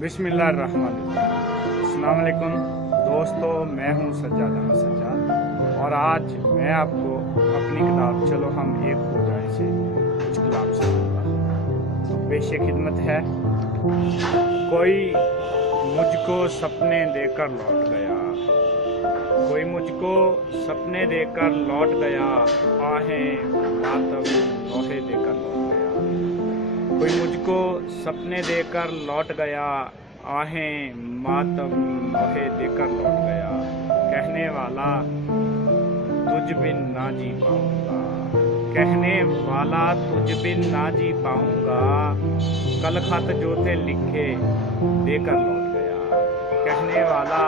बिस्मिल्लाहिर्रहमानिर्रहीम। अस्सलाम वालेकुम दोस्तों, मैं हूँ सज्जाद अहमद सज्जाद और आज मैं आपको अपनी किताब चलो हम एक हो जाए से कुछ कलाम सुनाऊंगा। तो पेशे खिदमत है। कोई मुझको सपने देकर लौट गया, कोई मुझको सपने देकर लौट गया, आहें मातम लोहे देकर लौट गया। कोई मुझको सपने देकर लौट गया, आहें मातम लोहे देकर लौट गया। कहने वाला तुझ बिन ना जी पाऊंगा, कहने वाला तुझ बिन ना जी पाऊंगा। कल खत जो थे लिखे देकर लौट गया। कहने वाला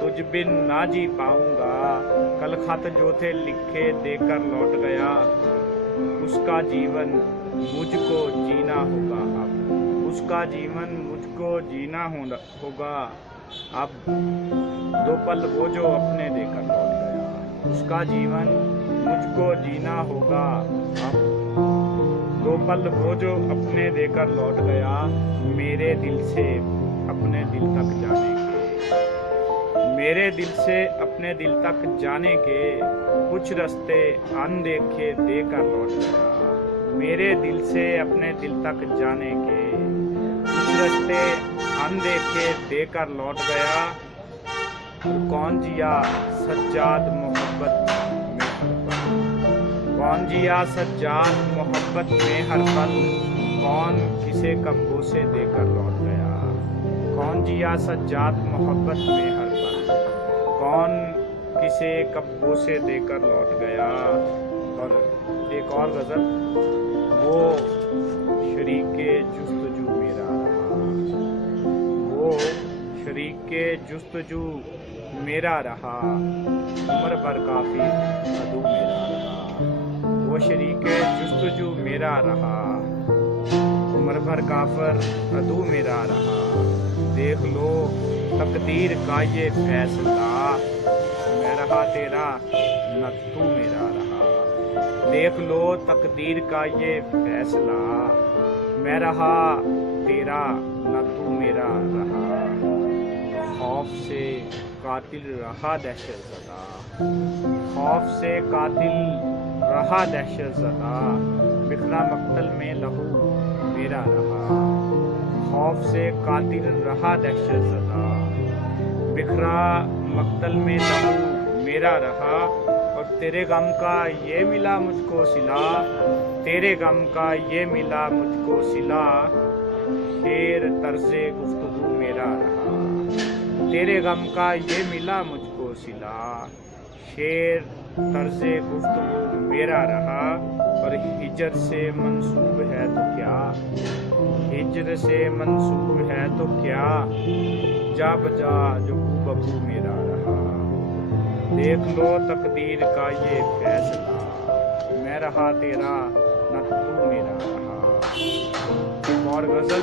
तुझ बिन ना जी पाऊंगा, कल खत जो थे लिखे देकर लौट गया। उसका जीवन मुझको जीना होगा अब, उसका जीवन मुझको जीना होगा अब। दो पल वो जो अपने देकर लौट गया, उसका जीवन मुझको जीना होगा अब। दो पल वो जो अपने देकर लौट गया, मेरे दिल से अपने दिल तक जाने के, मेरे दिल से अपने दिल तक जाने के कुछ रास्ते अनदेखे देकर लौट गया। मेरे दिल से अपने दिल तक जाने के कुछ रास्ते अनदेखे देकर लौट गया। कौन जिया सज्जाद मोहब्बत में हर पल, कौन जिया सज्जाद मोहब्बत में हर पल। कौन किसे कब्बों से देकर लौट गया, कौन जिया सज्जाद मोहब्बत में हर पल। कौन किसे कब्बों से देकर लौट गया। और एक और गज़ल, वो शरीके जुस्तजू मेरा रहा, वो शरीके जुस्तजू मेरा रहा। उम्र भर काफी अदू मेरा रहा, वो शरीके जुस्तजू मेरा रहा। उम्र भर काफर अदू मेरा रहा। देख लो तकदीर का ये फैसला, मैं रहा तेरा न तू मेरा रहा। देख लो तकदीर का ये फैसला, मैं रहा तेरा न तू मेरा रहा। खौफ से कातिल रहा दहशत ज़दा, खौफ से कातिल रहा दहशत ज़दा। बिखरा मक्तल में लहू मेरा रहा, खौफ से कातिल रहा दहशत ज़दा। बिखरा मक्तल में लहू मेरा रहा। और तेरे गम का ये मिला मुझको सिला, तेरे गम का ये मिला मुझको सिला। शेर तर्ज़े गुफ्तगू मेरा रहा, तेरे गम का ये मिला मुझको सिला। शेर तर्ज़े गुफ्तगू मेरा रहा। और हिजर से मंसूब है तो क्या, हिजर से मंसूब है तो क्या। जा बजा जो बबू मेरा रहा। देख लो तकदीर का ये फैसला, मैं रहा तेरा न तू मेरा रहा। एक और गज़ल,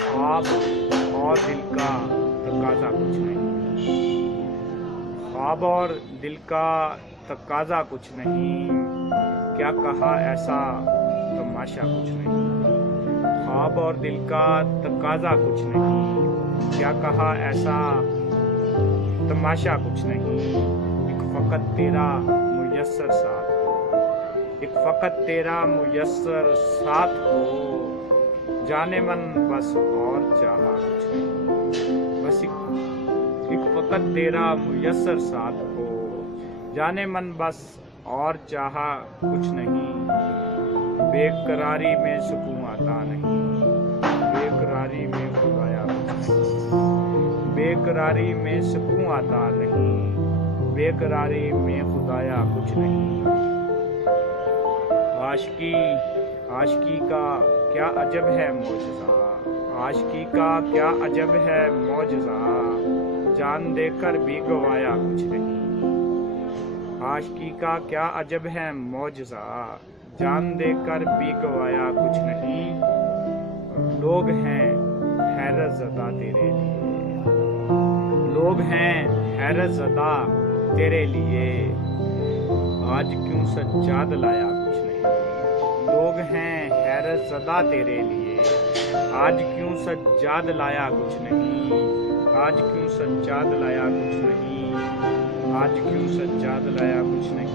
ख्वाब और दिल का तकाज़ा कुछ नहीं, ख्वाब और दिल का तकाज़ा कुछ नहीं। क्या कहा ऐसा तमाशा कुछ नहीं, ख्वाब और दिल का तकाज़ा कुछ नहीं। क्या कहा ऐसा तमाशा कुछ नहीं। एक फ़कत तेरा मुयस्सर साथ हो, एक फ़कत तेरा मुयस्सर साथ हो। जाने मन बस और चाहा कुछ नहीं, बस एक फ़कत तेरा मुयस्सर साथ हो। जाने मन बस और चाहा कुछ नहीं। बेकरारी में सुकून आता नहीं, बेकरारी में खुदाया कुछ नहीं। बेकरारी में सुकून आता नहीं, बेकरारी में खुदाया कुछ नहीं। आशिकी आशिकी का क्या अजब है मौजज़ा, आशिकी का क्या अजब है मौजज़ा। जान देकर भी गवाया कुछ नहीं, आशिकी का क्या अजब है मौजज़ा। जान देकर भी गवाया कुछ नहीं। लोग हैं हैरत ज़दा तेरे लिए, लोग हैं हैरत ज़दा तेरे लिए। आज क्यों सज्जाद लाया कुछ नहीं। लोग हैं हैरत ज़दा तेरे लिए, آج کیوں سجاد لایا کچھ نہیں، آج کیوں سجاد لایا کچھ نہیں، آج کیوں سجاد لایا کچھ نہیں۔